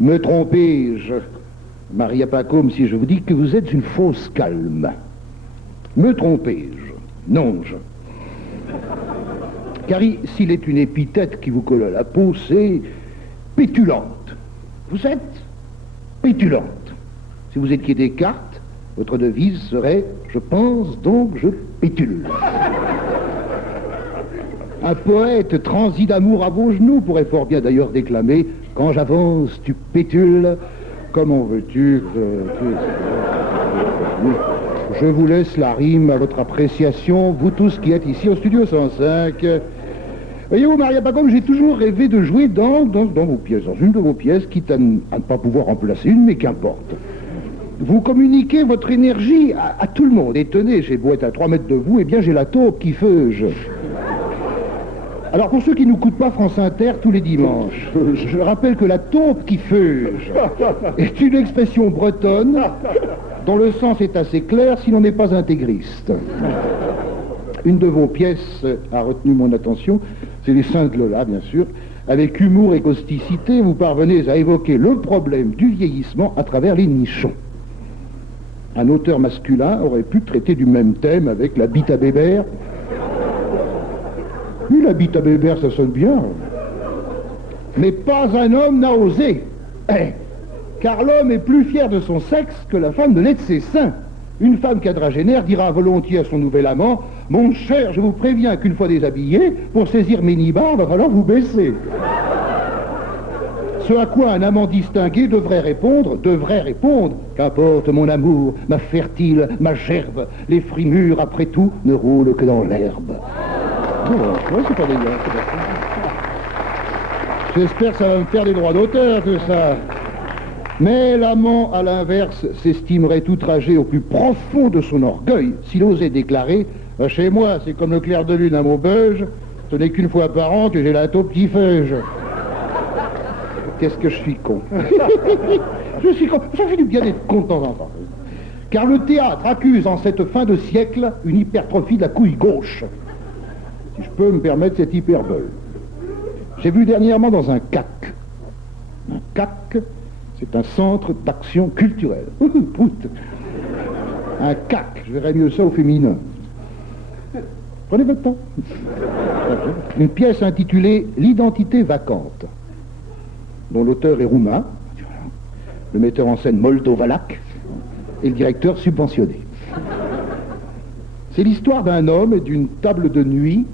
Me trompez-je, Maria Pacôme, si je vous dis que vous êtes une fausse calme? Me trompez-je? Non-je. Car s'il est une épithète qui vous colle à la peau, c'est pétulante. Vous êtes pétulante. Si vous étiez Descartes, votre devise serait « Je pense, donc je pétule ». Un poète transi d'amour à vos genoux pourrait fort bien d'ailleurs déclamer « Quand j'avance, tu pétules, comment veux-tu Je vous laisse la rime à votre appréciation, vous tous qui êtes ici au Studio 105. Voyez-vous, Maria Pacôme, j'ai toujours rêvé de jouer dans vos pièces, dans une de vos pièces, quitte à ne pas pouvoir en placer une, mais qu'importe. Vous communiquez votre énergie à tout le monde. Et tenez, j'ai beau être à 3 mètres de vous, eh bien j'ai la taupe qui feuge. Alors pour ceux qui ne coûtent pas France Inter tous les dimanches, je rappelle que la taupe qui feuge est une expression bretonne dont le sens est assez clair si l'on n'est pas intégriste. Une de vos pièces a retenu mon attention, c'est Les Seins de Lola, bien sûr. Avec humour et causticité, vous parvenez à évoquer le problème du vieillissement à travers les nichons. Un auteur masculin aurait pu traiter du même thème avec La bite à Bébert. Oui, La bite à Bébert, ça sonne bien. Mais pas un homme n'a osé. Car l'homme est plus fier de son sexe que la femme de l'est de ses seins. Une femme quadragénaire dira volontiers à son nouvel amant « Mon cher, je vous préviens qu'une fois déshabillé, pour saisir mes nibards, va falloir vous baisser. » Ce à quoi un amant distingué devrait répondre « Qu'importe mon amour, ma fertile, ma gerbe, les fruits mûrs, après tout, ne roulent que dans l'herbe. » Bon, ouais, c'est pas dégueu, c'est pas ça. J'espère que ça va me faire des droits d'auteur, tout ça. Mais l'amant, à l'inverse, s'estimerait outragé au plus profond de son orgueil s'il osait déclarer « Chez moi, c'est comme le clair de lune à Maubeuge, ce n'est qu'une fois par an que j'ai la taupe qui feuge. » Qu'est-ce que je suis con. Je suis con. Ça fait du bien d'être con de temps en temps. Car le théâtre accuse en cette fin de siècle une hypertrophie de la couille gauche. Si je peux me permettre cette hyperbole. J'ai vu dernièrement dans un CAC. Un CAC, c'est un centre d'action culturelle. Un CAC, je verrais mieux ça au féminin. Prenez votre temps. Une pièce intitulée « L'identité vacante », dont l'auteur est roumain, le metteur en scène moldovalaque et le directeur subventionné. C'est l'histoire d'un homme et d'une table de nuit,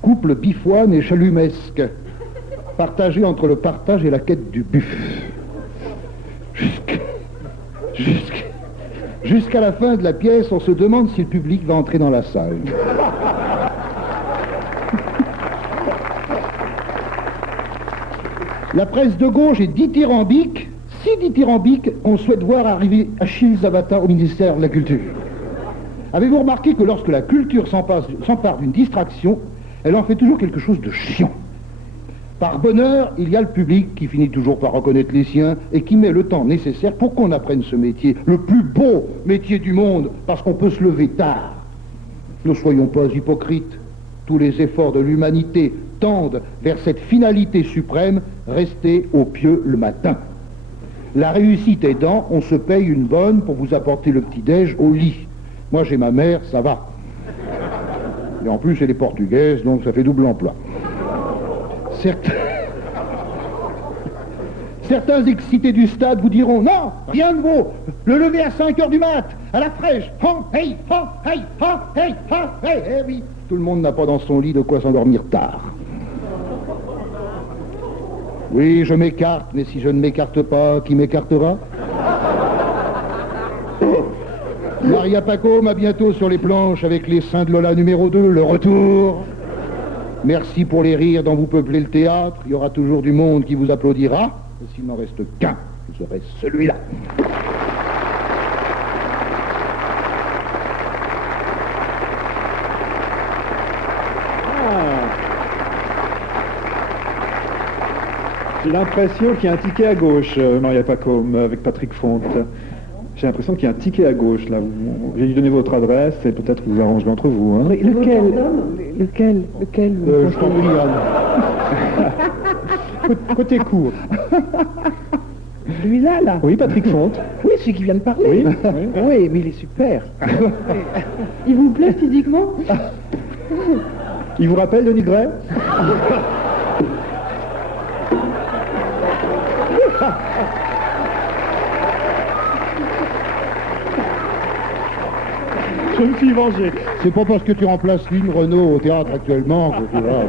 couple bifoine et chalumesque, partagé entre le partage et la quête du buff. Jusqu'à la fin de la pièce, on se demande si le public va entrer dans la salle. La presse de gauche est dithyrambique, si dithyrambique qu'on souhaite voir arriver Achille Zavata au ministère de la Culture. Avez-vous remarqué que lorsque la culture s'empare d'une distraction, elle en fait toujours quelque chose de chiant? Par bonheur, il y a le public qui finit toujours par reconnaître les siens et qui met le temps nécessaire pour qu'on apprenne ce métier, le plus beau métier du monde, parce qu'on peut se lever tard. Ne soyons pas hypocrites. Tous les efforts de l'humanité tendent vers cette finalité suprême, rester au pieu le matin. La réussite aidant, on se paye une bonne pour vous apporter le petit-déj au lit. Moi, j'ai ma mère, ça va. Et en plus, elle est portugaise, donc ça fait double emploi. Certains excités du stade vous diront « Non, rien ne vaut le lever à 5 heures du mat, à la fraîche. Hey. Eh oui, tout le monde n'a pas dans son lit de quoi s'endormir tard. Oui, je m'écarte, mais si je ne m'écarte pas, qui m'écartera? Maria Pacôme, à bientôt sur les planches avec Les Seins de Lola numéro 2, le retour. Merci pour les rires dont vous peuplez le théâtre. Il y aura toujours du monde qui vous applaudira. Et s'il n'en reste qu'un, ce serait celui-là. J'ai l'impression qu'il y a un ticket à gauche, Maria Pacôme, avec Patrick Fonte. J'ai l'impression qu'il y a un ticket à gauche, là. J'ai dû donner votre adresse et peut-être vous arrangerez entre vous. Hein. Oui, lequel Je t'en prie, Anne. Côté court. Celui-là, là. Oui, Patrick Fonte. Oui, celui qui vient de parler. Oui, Oui, mais il est super. Il vous plaît physiquement? Il vous rappelle Denis Gray? Je me suis vengé. C'est pas parce que tu remplaces Lynn Renault au théâtre actuellement que tu vas...